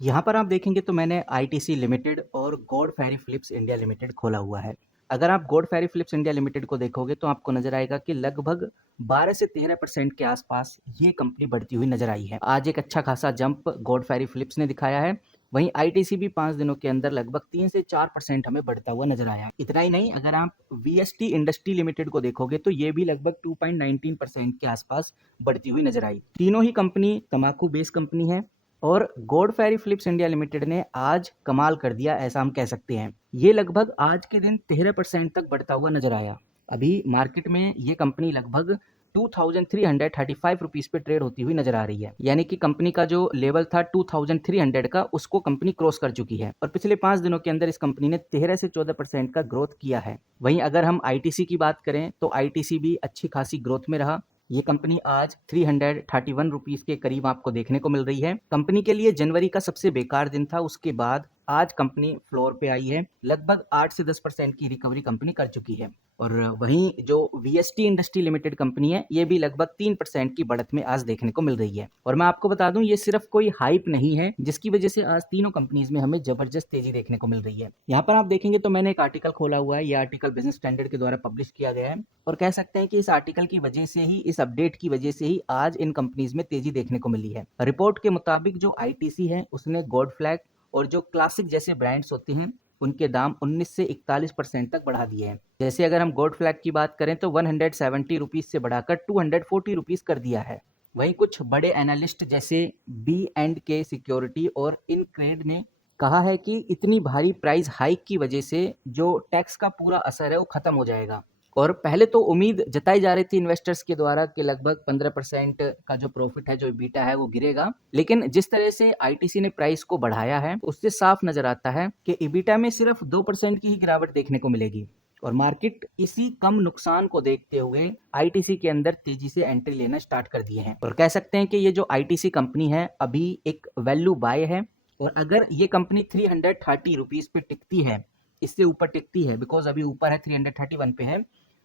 यहाँ पर आप देखेंगे तो मैंने आईटीसी लिमिटेड और गॉड फेरी फिलिप्स इंडिया लिमिटेड खोला हुआ है। अगर आप गॉड फेरी फिलिप्स इंडिया लिमिटेड को देखोगे तो आपको नजर आएगा कि लगभग 12 से 13% के आसपास ये कंपनी बढ़ती हुई नजर आई है। आज एक अच्छा खासा जंप गॉड फेरी फिलिप्स ने दिखाया है। वहीं आईटीसी भी 5 दिनों के अंदर लगभग 3 से 4% हमें बढ़ता हुआ नजर आया। इतना ही नहीं, अगर आप वीएसटी इंडस्ट्री लिमिटेड को देखोगे तो ये भी लगभग 2.19% के आसपास बढ़ती हुई नजर आई। तीनों ही कंपनी तंबाकू बेस्ड कंपनी है और गॉड फेरी फिलिप्स इंडिया लिमिटेड ने आज कमाल कर दिया, ऐसा हम कह सकते हैं। ये लगभग आज के दिन 13% तक बढ़ता हुआ नजर आया। अभी मार्केट में ये कंपनी लगभग 2335 रुपीज पे ट्रेड होती हुई नजर आ रही है। यानी कि कंपनी का जो लेवल था 2300 का, उसको कंपनी क्रॉस कर चुकी है और पिछले 5 दिनों के अंदर इस कंपनी ने 13 से 14% का ग्रोथ किया है। वहीं अगर हम आईटीसी की बात करें तो आईटीसी भी अच्छी खासी ग्रोथ में रहा। ये कंपनी आज 331 रुपीज के करीब आपको देखने को मिल रही है। कंपनी के लिए जनवरी का सबसे बेकार दिन था, उसके बाद आज कंपनी फ्लोर पे आई है। लगभग 8 से 10% की रिकवरी कंपनी कर चुकी है। और वहीं जो वीएसटी इंडस्ट्री लिमिटेड कंपनी है, ये भी लगभग 3% की बढ़त में आज देखने को मिल रही है। और मैं आपको बता दूं, ये सिर्फ कोई हाइप नहीं है जिसकी वजह से आज तीनों कंपनीज में हमें जबरदस्त तेजी देखने को मिल रही है। यहाँ पर आप देखेंगे तो मैंने एक आर्टिकल खोला हुआ है। ये आर्टिकल बिजनेस स्टैंडर्ड के द्वारा पब्लिश किया गया है और कह सकते हैं कि इस आर्टिकल की वजह से ही, इस अपडेट की वजह से ही आज इन कंपनीज में तेजी देखने को मिली है। रिपोर्ट के मुताबिक जो आईटीसी है उसने गॉड फ्लैग और जो क्लासिक जैसे ब्रांड्स होते हैं उनके दाम 19 से 41% तक बढ़ा दिए हैं। जैसे अगर हम गॉड फ्लैग की बात करें तो 170 रुपीज से बढ़ाकर 240 रुपीज कर दिया है। वहीं कुछ बड़े एनालिस्ट जैसे बी एंड के सिक्योरिटी और इनक्रेड ने कहा है कि इतनी भारी प्राइस हाइक की वजह से जो टैक्स का पूरा असर है वो खत्म हो जाएगा। और पहले तो उम्मीद जताई जा रही थी इन्वेस्टर्स के द्वारा कि लगभग 15% का जो प्रॉफिट है, जो ईबीटा है, वो गिरेगा। लेकिन जिस तरह से आईटीसी ने प्राइस को बढ़ाया है उससे साफ नजर आता है कि ईबीटा में सिर्फ 2% की ही गिरावट देखने को मिलेगी। और मार्केट इसी कम नुकसान को देखते हुए आईटीसी के अंदर तेजी से एंट्री लेना स्टार्ट कर दिए हैं। और कह सकते हैं कि ये जो आईटीसी कंपनी है अभी एक वैल्यू बाय है। और अगर ये कंपनी 330 रुपीज पे टिकती है, इससे ऊपर टिकती है, बिकॉज अभी ऊपर है 331 पे है,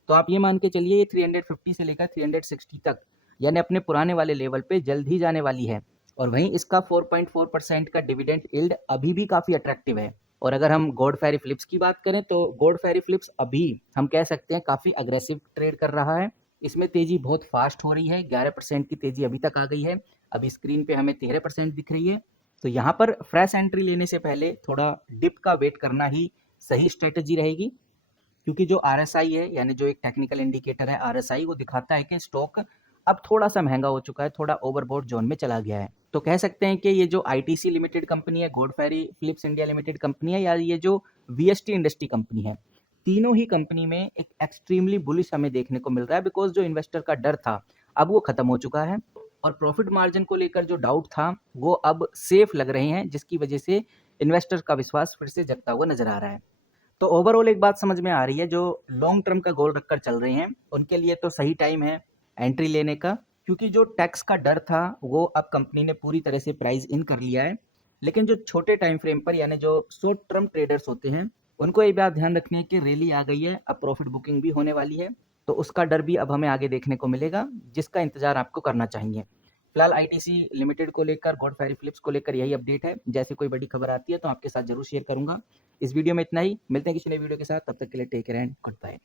तो आप ये मान के चलिए ये 350 से लेकर 360 तक, यानी अपने पुराने वाले लेवल पे जल्द ही जाने वाली है। और वहीं इसका 4.4% का डिविडेंड यील्ड अभी भी काफी अट्रैक्टिव है। और अगर हम गॉड फेरी फिलिप्स की बात करें तो गॉड फेरी फिलिप्स अभी हम कह सकते हैं काफी अग्रेसिव ट्रेड कर रहा है। इसमें तेजी बहुत फास्ट हो रही है, 11% की तेजी अभी तक आ गई है। अभी स्क्रीन पे हमें 13% दिख रही है। तो यहाँ पर फ्रेश एंट्री लेने से पहले थोड़ा डिप का वेट करना ही सही स्ट्रेटेजी रहेगी, क्योंकि जो आरएसआई है, यानी जो एक टेक्निकल इंडिकेटर है आरएसआई, वो दिखाता है कि स्टॉक अब थोड़ा सा महंगा हो चुका है, थोड़ा ओवरबॉट जोन में चला गया है। तो कह सकते हैं कि ये जो आईटीसी लिमिटेड कंपनी है, गॉड फेरी फिलिप्स इंडिया लिमिटेड कंपनी है, या ये जो वीएसटी इंडस्ट्री कंपनी है, तीनों ही कंपनी में एक एक्सट्रीमली बुलिश हमें देखने को मिल रहा है। बिकॉज जो इन्वेस्टर का डर था अब वो खत्म हो चुका है और प्रॉफिट मार्जिन को लेकर जो डाउट था वो अब सेफ लग रहे हैं, जिसकी वजह से इन्वेस्टर का विश्वास फिर से जगता हुआ नजर आ रहा है। तो ओवरऑल एक बात समझ में आ रही है, जो लॉन्ग टर्म का गोल रखकर चल रहे हैं उनके लिए तो सही टाइम है एंट्री लेने का, क्योंकि जो टैक्स का डर था वो अब कंपनी ने पूरी तरह से प्राइस इन कर लिया है। लेकिन जो छोटे टाइम फ्रेम पर, यानी जो शॉर्ट टर्म ट्रेडर्स होते हैं, उनको ये बात ध्यान रखनी है कि रैली आ गई है, अब प्रॉफिट बुकिंग भी होने वाली है। तो उसका डर भी अब हमें आगे देखने को मिलेगा, जिसका इंतजार आपको करना चाहिए। फिलहाल आईटीसी लिमिटेड को लेकर, गॉड फेरी फिलिप्स को लेकर यही अपडेट है। जैसे कोई बड़ी खबर आती है तो आपके साथ जरूर शेयर करूंगा। इस वीडियो में इतना ही, मिलते हैं किसी नई वीडियो के साथ, तब तक के लिए take care and good bye.